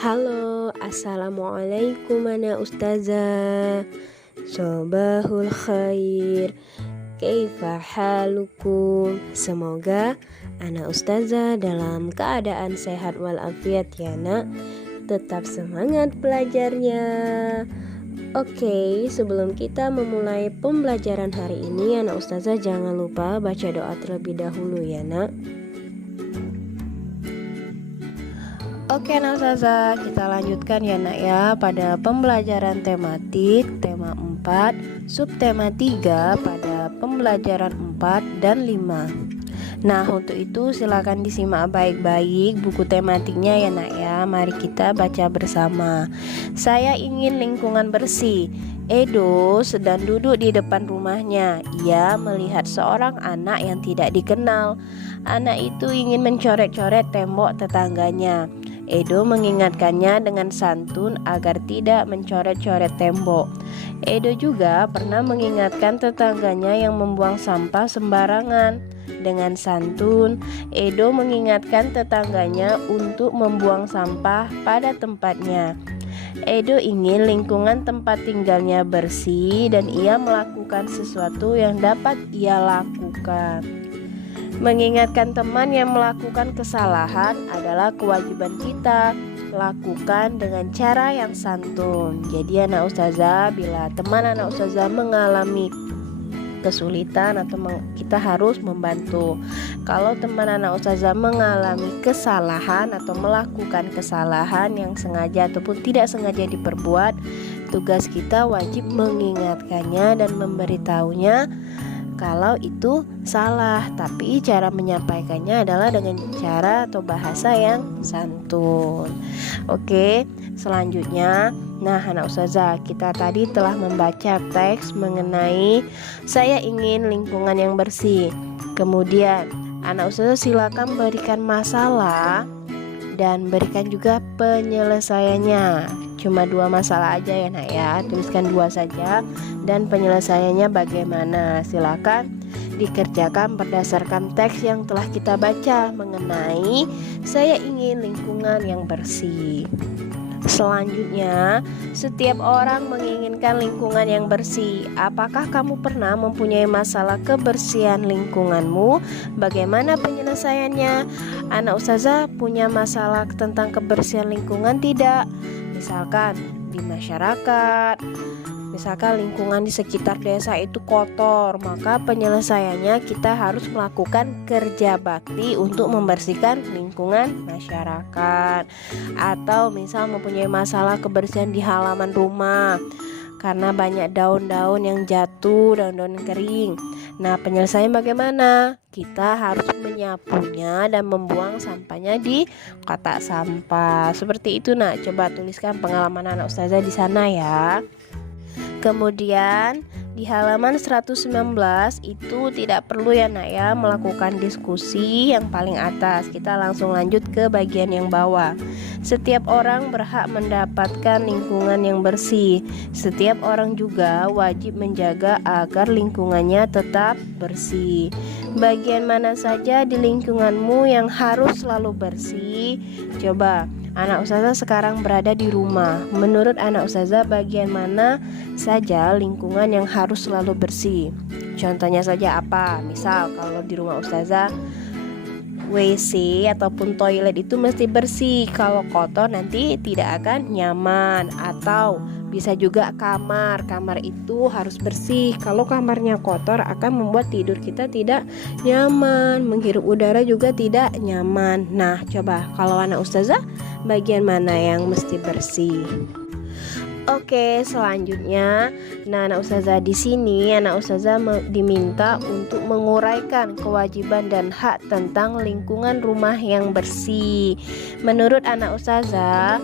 Halo, assalamualaikum ana ustazah. Sobahul khair. Kaifa halukum? Semoga ana ustazah dalam keadaan sehat walafiat ya nak. Tetap semangat belajarnya. Oke, sebelum kita memulai pembelajaran hari ini, anak ustazah jangan lupa baca doa terlebih dahulu ya nak. Oke anak ustazah, kita lanjutkan ya nak ya pada pembelajaran tematik tema 4, subtema 3 pada pembelajaran 4 dan 5. Nah, untuk itu silakan disimak baik-baik buku tematiknya ya nak ya. Mari kita baca bersama. Saya ingin lingkungan bersih. Edo sedang duduk di depan rumahnya. Ia melihat seorang anak yang tidak dikenal. Anak itu ingin mencoret-coret tembok tetangganya. Edo mengingatkannya dengan santun agar tidak mencoret-coret tembok. Edo juga pernah mengingatkan tetangganya yang membuang sampah sembarangan. Dengan santun, Edo mengingatkan tetangganya untuk membuang sampah pada tempatnya. Edo ingin lingkungan tempat tinggalnya bersih dan ia melakukan sesuatu yang dapat ia lakukan. Mengingatkan teman yang melakukan kesalahan adalah kewajiban kita. Lakukan dengan cara yang santun. Jadi anak ustazah, bila teman anak ustazah mengalami kesulitan atau kita harus membantu. Kalau teman anak ustazah mengalami kesalahan atau melakukan kesalahan yang sengaja ataupun tidak sengaja diperbuat, tugas kita wajib mengingatkannya dan memberitahunya kalau itu salah, tapi cara menyampaikannya adalah dengan cara atau bahasa yang santun. Oke, selanjutnya, nah anak ustazah, kita tadi telah membaca teks mengenai saya ingin lingkungan yang bersih. Kemudian anak ustazah silakan berikan masalah dan berikan juga penyelesaiannya. Cuma 2 masalah aja ya nak ya, tuliskan 2 saja. Dan penyelesaiannya bagaimana, silakan dikerjakan berdasarkan teks yang telah kita baca mengenai saya ingin lingkungan yang bersih. Selanjutnya, setiap orang menginginkan lingkungan yang bersih. Apakah kamu pernah mempunyai masalah kebersihan lingkunganmu? Bagaimana penyelesaiannya? Anak ustazah punya masalah tentang kebersihan lingkungan tidak? Misalkan di masyarakat, misalkan lingkungan di sekitar desa itu kotor, maka penyelesaiannya kita harus melakukan kerja bakti untuk membersihkan lingkungan masyarakat. Atau misal mempunyai masalah kebersihan di halaman rumah karena banyak daun-daun yang jatuh, daun-daun kering. Nah, penyelesaian bagaimana? Kita harus menyapunya dan membuang sampahnya di kotak sampah. Seperti itu nak, coba tuliskan pengalaman anak ustazah di sana ya. Kemudian di halaman 119 itu tidak perlu ya nak ya melakukan diskusi yang paling atas. Kita langsung lanjut ke bagian yang bawah. Setiap orang berhak mendapatkan lingkungan yang bersih. Setiap orang juga wajib menjaga agar lingkungannya tetap bersih. Bagian mana saja di lingkunganmu yang harus selalu bersih? Coba, anak ustazah sekarang berada di rumah. Menurut anak ustazah bagian mana saja lingkungan yang harus selalu bersih? Contohnya saja apa? Misal kalau di rumah ustazah WC ataupun toilet itu mesti bersih. Kalau kotor nanti tidak akan nyaman. Atau bisa juga kamar itu harus bersih. Kalau kamarnya kotor akan membuat tidur kita tidak nyaman, menghirup udara juga tidak nyaman. Nah, coba kalau anak ustazah bagian mana yang mesti bersih? Oke, selanjutnya, nah anak ustazah di sini anak ustazah diminta untuk menguraikan kewajiban dan hak tentang lingkungan rumah yang bersih. Menurut anak ustazah,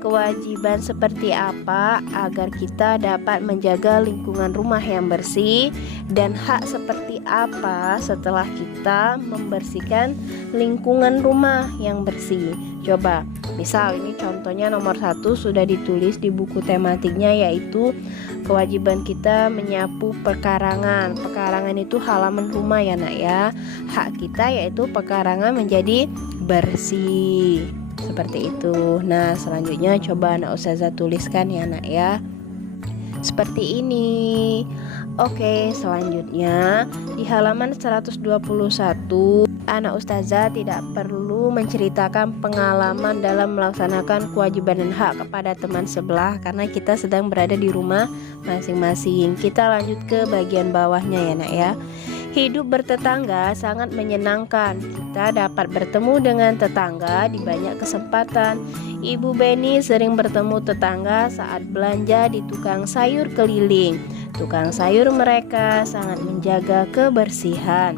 kewajiban seperti apa agar kita dapat menjaga lingkungan rumah yang bersih, dan hak seperti apa setelah kita membersihkan lingkungan rumah yang bersih? Coba, misal ini contohnya nomor 1 sudah ditulis di buku tematiknya, yaitu kewajiban kita menyapu pekarangan. Pekarangan itu halaman rumah ya nak ya. Hak kita yaitu pekarangan menjadi bersih. seperti itu. Nah, selanjutnya coba anak ustazah tuliskan ya nak ya, seperti ini. Oke, selanjutnya di halaman 121 anak ustazah tidak perlu menceritakan pengalaman dalam melaksanakan kewajiban dan hak kepada teman sebelah karena kita sedang berada di rumah masing-masing. Kita lanjut ke bagian bawahnya ya nak ya. Hidup bertetangga sangat menyenangkan. Kita dapat bertemu dengan tetangga di banyak kesempatan. Ibu Beni sering bertemu tetangga saat belanja di tukang sayur keliling. Tukang sayur mereka sangat menjaga kebersihan.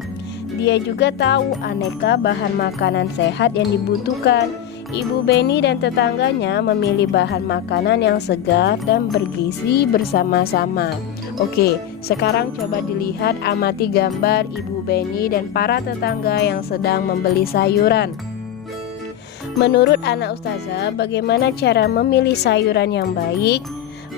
Dia juga tahu aneka bahan makanan sehat yang dibutuhkan. Ibu Beni dan tetangganya memilih bahan makanan yang segar dan bergizi bersama-sama. Oke, sekarang coba dilihat, amati gambar Ibu Beni dan para tetangga yang sedang membeli sayuran. Menurut anak ustazah, bagaimana cara memilih sayuran yang baik?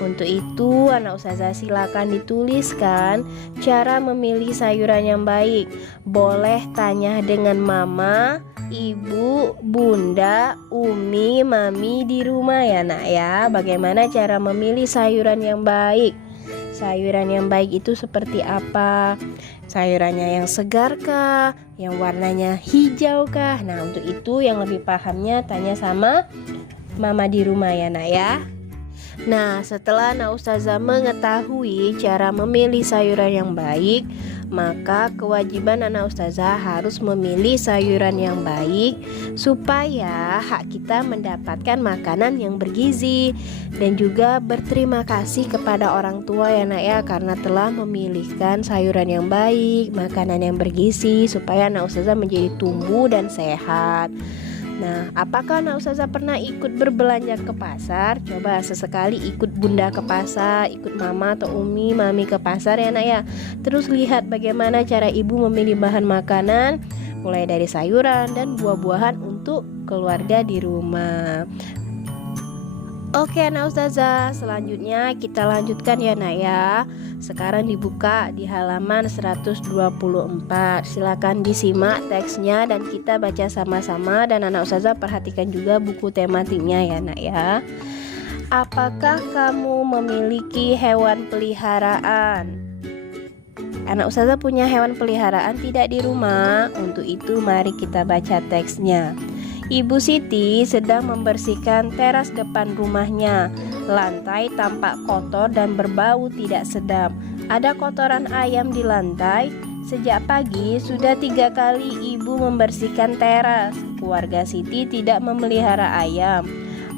Untuk itu, anak ustazah silakan dituliskan cara memilih sayuran yang baik. Boleh tanya dengan mama, ibu, bunda, umi, mami di rumah ya nak ya. Bagaimana cara memilih sayuran yang baik? Sayuran yang baik itu seperti apa? Sayurannya yang segar kah? Yang warnanya hijau kah? Nah, untuk itu yang lebih pahamnya tanya sama mama di rumah ya nak ya. Nah, setelah anak ustazah mengetahui cara memilih sayuran yang baik, maka kewajiban anak ustazah harus memilih sayuran yang baik supaya hak kita mendapatkan makanan yang bergizi. Dan juga berterima kasih kepada orang tua ya nak ya, karena telah memilihkan sayuran yang baik, makanan yang bergizi supaya anak ustazah menjadi tumbuh dan sehat. Nah, apakah anak ustazah pernah ikut berbelanja ke pasar? Coba sesekali ikut bunda ke pasar, ikut mama atau umi, mami ke pasar ya nak ya. Terus lihat bagaimana cara ibu memilih bahan makanan, mulai dari sayuran dan buah-buahan untuk keluarga di rumah. Oke anak ustazah, selanjutnya kita lanjutkan ya nak ya. Sekarang dibuka di halaman 124. Silakan disimak teksnya dan kita baca sama-sama. Dan anak ustazah perhatikan juga buku tematiknya ya nak ya. Apakah kamu memiliki hewan peliharaan? Anak ustazah punya hewan peliharaan tidak di rumah? Untuk itu mari kita baca teksnya. Ibu Siti sedang membersihkan teras depan rumahnya. Lantai tampak kotor dan berbau tidak sedap. Ada kotoran ayam di lantai. Sejak pagi sudah 3 kali ibu membersihkan teras. Keluarga Siti tidak memelihara ayam.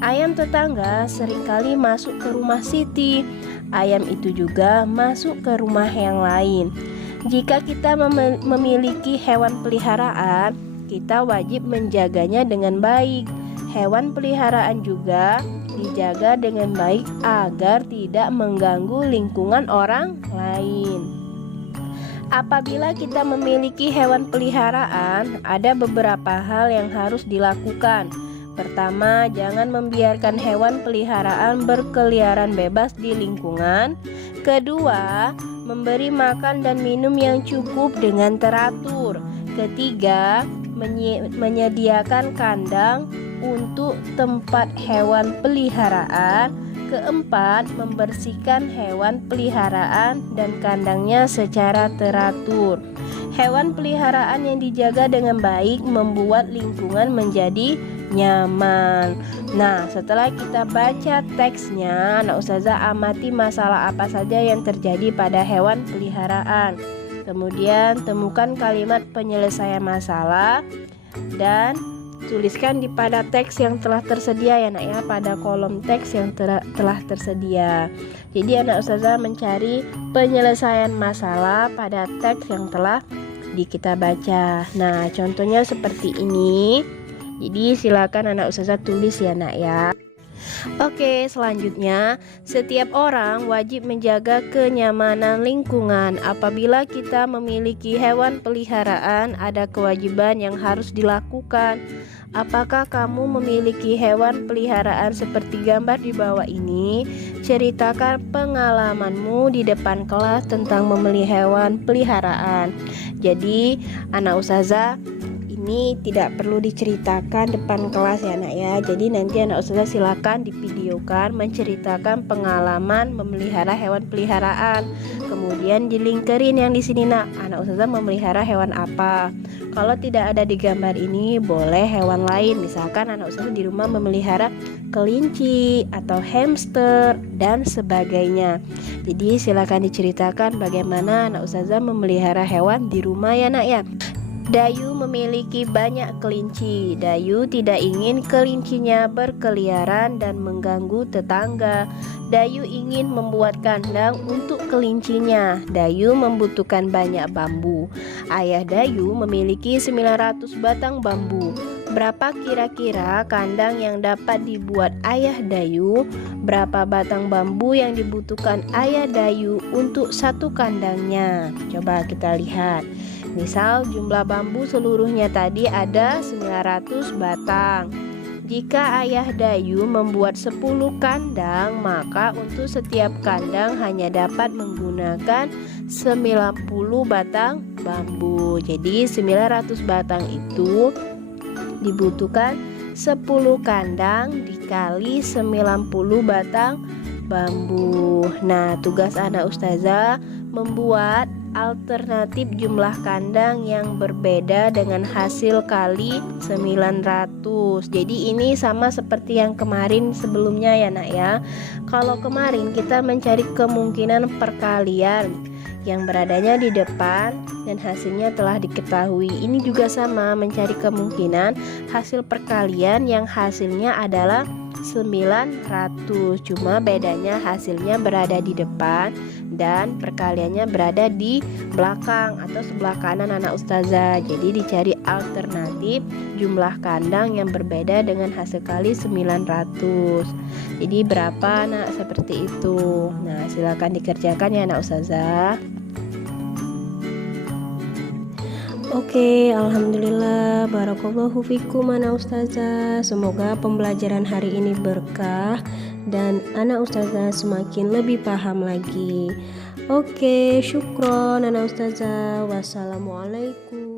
Ayam tetangga seringkali masuk ke rumah Siti. Ayam itu juga masuk ke rumah yang lain. Jika kita memiliki hewan peliharaan, kita wajib menjaganya dengan baik. Hewan peliharaan juga dijaga dengan baik agar tidak mengganggu lingkungan orang lain. Apabila kita memiliki hewan peliharaan, ada beberapa hal yang harus dilakukan. Pertama, jangan membiarkan hewan peliharaan berkeliaran bebas di lingkungan. Kedua, memberi makan dan minum yang cukup dengan teratur. Ketiga, menyediakan kandang untuk tempat hewan peliharaan. Keempat, membersihkan hewan peliharaan dan kandangnya secara teratur. Hewan peliharaan yang dijaga dengan baik membuat lingkungan menjadi nyaman. Nah, setelah kita baca teksnya, anak ustazah amati masalah apa saja yang terjadi pada hewan peliharaan. Kemudian temukan kalimat penyelesaian masalah dan tuliskan di pada teks yang telah tersedia ya nak ya, pada kolom teks yang telah tersedia. Jadi anak ustazah mencari penyelesaian masalah pada teks yang telah kita baca. Nah, contohnya seperti ini. Jadi silakan anak ustazah tulis ya nak ya. Oke, selanjutnya setiap orang wajib menjaga kenyamanan lingkungan. Apabila kita memiliki hewan peliharaan, ada kewajiban yang harus dilakukan. Apakah kamu memiliki hewan peliharaan seperti gambar di bawah ini? Ceritakan pengalamanmu di depan kelas tentang memelihara hewan peliharaan. Jadi, anak ustazah ini tidak perlu diceritakan depan kelas ya nak ya. Jadi nanti anak ustazah silakan divideokan menceritakan pengalaman memelihara hewan peliharaan. Kemudian dilingkerin yang di sini nak, anak ustazah memelihara hewan apa. Kalau tidak ada di gambar ini boleh hewan lain. Misalkan anak ustazah di rumah memelihara kelinci atau hamster dan sebagainya. Jadi silakan diceritakan bagaimana anak ustazah memelihara hewan di rumah ya nak ya. Dayu memiliki banyak kelinci. Dayu tidak ingin kelincinya berkeliaran dan mengganggu tetangga. Dayu ingin membuat kandang untuk kelincinya. Dayu membutuhkan banyak bambu. Ayah Dayu memiliki 900 batang bambu. Berapa kira-kira kandang yang dapat dibuat ayah Dayu? Berapa batang bambu yang dibutuhkan ayah Dayu untuk satu kandangnya? Coba kita lihat. Misal jumlah bambu seluruhnya tadi ada 900 batang. Jika ayah Dayu membuat 10 kandang, maka untuk setiap kandang hanya dapat menggunakan 90 batang bambu. Jadi 900 batang itu dibutuhkan 10 kandang dikali 90 batang bambu. Nah, tugas anak ustazah membuat alternatif jumlah kandang yang berbeda dengan hasil kali 900. Jadi ini sama seperti yang kemarin sebelumnya ya nak ya. Kalau kemarin kita mencari kemungkinan perkalian yang beradanya di depan dan hasilnya telah diketahui. Ini juga sama, mencari kemungkinan hasil perkalian yang hasilnya adalah 900. Cuma bedanya hasilnya berada di depan dan perkaliannya berada di belakang atau sebelah kanan anak ustazah. Jadi dicari alternatif jumlah kandang yang berbeda dengan hasil kali 900. Jadi berapa nak, seperti itu. Nah, silakan dikerjakan ya anak ustazah. Oke, alhamdulillah, barakallahu fikum anak ustazah. Semoga pembelajaran hari ini berkah dan anak ustazah semakin lebih paham lagi. Oke, syukron anak ustazah. Wassalamualaikum.